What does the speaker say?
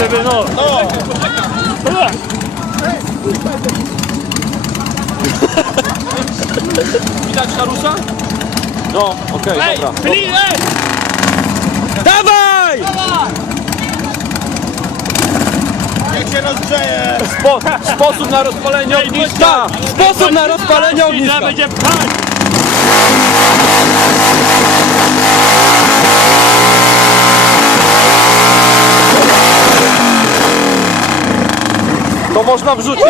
Żeby no. Widać Karusa? No, okej, dobra. Dawaj! Jak się rozgrzeje! Sposób na rozpalenie ogniska! Sposób na rozpalenie ogniska! Będzie pchać! To można wrzucić.